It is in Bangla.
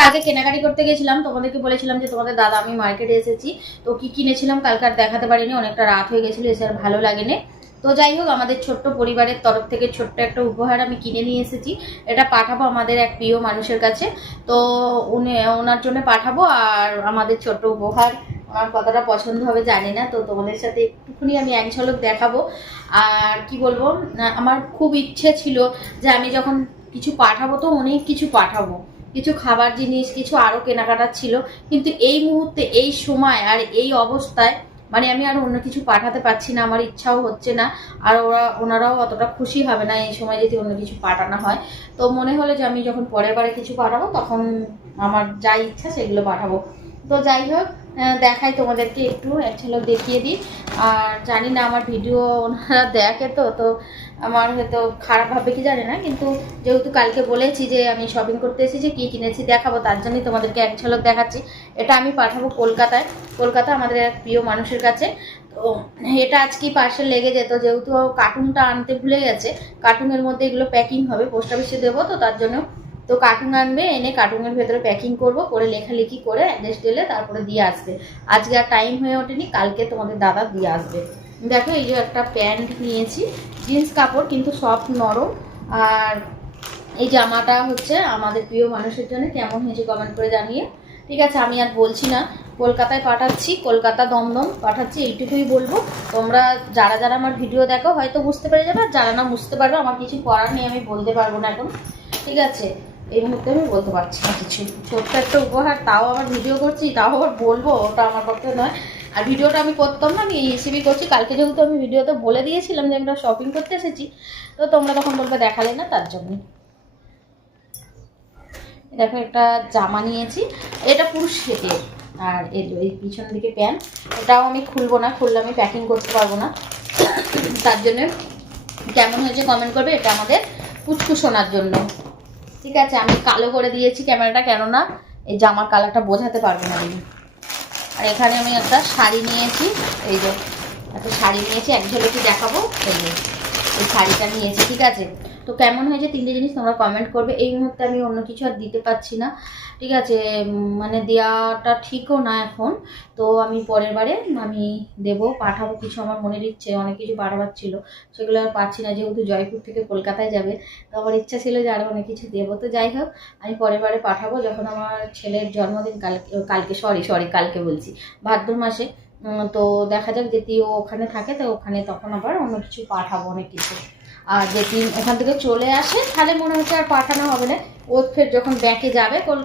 কালকে কেনাকাটি করতে গেছিলাম, তোমাদেরকে বলেছিলাম যে তোমাদের দাদা আমি মার্কেটে এসেছি, তো কি কিনেছিলাম কালকে আর দেখাতে পারিনি, অনেকটা রাত হয়ে গেছিলো, এসে আর ভালো লাগেনি। তো যাই হোক, আমাদের ছোট্ট পরিবারের তরফ থেকে ছোট্ট একটা উপহার আমি কিনে নিয়ে এসেছি। এটা পাঠাবো আমাদের এক প্রিয় মানুষের কাছে, তো ওনার জন্য পাঠাবো। আর আমাদের ছোট্ট উপহার আমার কতটা পছন্দ হবে জানি না, তো তোমাদের সাথে একটুখানি আমি এক ঝলক দেখাবো। আর কি বলবো, আমার খুব ইচ্ছে ছিল যে আমি যখন কিছু পাঠাবো তো অনেক কিছু পাঠাবো, কিছু খাবার জিনিস, কিছু আরও কেনাকাটার ছিল, কিন্তু এই মুহূর্তে এই সময় আর এই অবস্থায় মানে আমি আর অন্য কিছু পাঠাতে পারছি না, আমার ইচ্ছাও হচ্ছে না। আর ওনারাও অতটা খুশি হবে না এই সময় যদি অন্য কিছু পাঠানো হয়। তো মনে হলো যে আমি যখন পরের বারে কিছু পাঠাবো তখন আমার যা ইচ্ছা সেগুলো পাঠাবো। তো যাই হোক, দেখাই তোমাদেরকে, একটু এক ঝলক দেখিয়ে দিই। আর জানি না আমার ভিডিও ওনারা দেখে তো তো আমার হয়তো খারাপ ভাবে কি জানি না, কিন্তু যেহেতু কালকে বলেছি যে আমি শপিং করতে এসেছি, কী কিনেছি দেখাবো, তার জন্যই তোমাদেরকে এক ঝলক দেখাচ্ছি। এটা আমি পাঠাবো কলকাতা আমাদের এক প্রিয় মানুষের কাছে। তো এটা আজকেই পার্সেল লেগে যেত, যেহেতু কার্টুনটা আনতে ভুলে গেছে, কার্টুনের মধ্যে এগুলো প্যাকিং হবে, পোস্ট অফিসে দেবো, তো তার জন্য তো কার্টুন আনবে, এনে কার্টুনের ভেতরে প্যাকিং করব, করে লেখালেখি করে অ্যাড্রেস দিলে তারপরে দিয়ে আসবে। আজকে আর টাইম হয়ে ওঠেনি, কালকে তোমাদের দাদা দিয়ে আসবে। দেখো এই যে একটা প্যান্ট নিয়েছি, জিন্স কাপড় কিন্তু সফট নরম। আর এই জামাটা হচ্ছে আমাদের প্রিয় মানুষের জন্য, কেমন হয়েছে কমেন্ট করে জানিয়ে। ঠিক আছে, আমি আর বলছি না, কলকাতায় পাঠাচ্ছি, কলকাতা দমদম পাঠাচ্ছি, এইটুকুই বলবো। তোমরা যারা যারা আমার ভিডিও দেখো হয়তো বুঝতে পেরে যাবে, আর যারা না বুঝতে পারবে আমার কিছু করার নেই, আমি বলতে পারবো না এখন। ঠিক আছে, এই মুহূর্তে আমি বলতে পারছি না কিছু। ছোট্ট একটা উপহার, তাও আবার ভিডিও করছি, তাও আবার বলবো, ওটা আমার পক্ষে নয়। আর ভিডিওটা আমি করতাম না, আমি রেসিপি করছি। কালকে যেহেতু আমি ভিডিওতে বলে দিয়েছিলাম যে আমরা শপিং করতে এসেছি, তো তোমরা তখন বলবে দেখালে না, তার জন্য। দেখো একটা জামা নিয়েছি, এটা পুরো সেটের। আর এই পিছন দিকে প্যান্ট, এটাও আমি খুলবো না, খুললে আমি প্যাকিং করতে পারবো না, তার জন্য কেমন হয়েছে কমেন্ট করবে। এটা আমাদের পুচকু শোনার জন্য। ঠিক আছে, আমি কালো করে দিয়েছি ক্যামেরাটা, কেননা এই জামার কালারটা বোঝাতে পারবে না আমি। আর এখানে আমি একটা শাড়ি নিয়েছি, এই যে একটা শাড়ি নিয়েছি, এক ঝলকি দেখাবো। এই শাড়িটা নিয়েছি, ঠিক আছে। তো কেমন হয়েছে তিনটে জিনিস তোমরা কমেন্ট করবে। এই মুহূর্তে আমি অন্য কিছু আর দিতে পারছি না, ঠিক আছে, মানে দেওয়াটা ঠিকও না এখন। তো আমি পরের বারে আমি পাঠাবো কিছু, আমার মনের ইচ্ছে অনেক কিছু পাঠাবার ছিল, সেগুলো আর পাচ্ছি না, যেহেতু জয়পুর থেকে কলকাতায় যাবে। তো আমার ইচ্ছা ছিল যে আরও অনেক কিছু দেবো। তো যাই হোক, আমি পরের বারে পাঠাবো যখন আমার ছেলের জন্মদিন, কালকে বলছি, ভাদ্র মাসে। তো দেখা যাক, যদি ও ওখানে থাকে তো ওখানে তখন আবার অন্য কিছু পাঠাবো, অনেক কিছু। আর যদি ওখান থেকে চলে আসে তাহলে মনে হচ্ছে আর পাঠানো হবে না, ও ফের যখন ব্যাকে যাবে কলকাতা